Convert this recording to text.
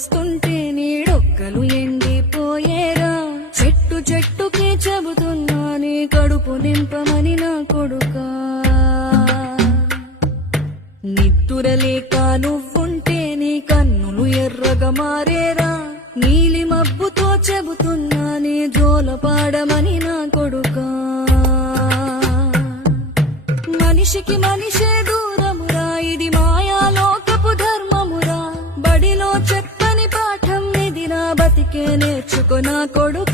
వస్తుంటే నీడొక్కలు ఎండిపోయేరా. చెట్టు చెట్టుకి చెబుతున్నా నీ కడుపు నింపమని నా కొడుకా. నిద్దురలేక నువ్వుంటే నీ కన్నులు ఎర్రగా మారేరా. నీలి మబ్బుతో చెబుతున్నా నీ జోలపాడమని నా కొడుకా. మనిషికి మనిషే దూరమురా, ఇది మాయాలోకపు ధర్మమురా. బడిలో చెప్పని పాఠం ఇదిరా, బతికే నేర్చుకో నా కొడుకా.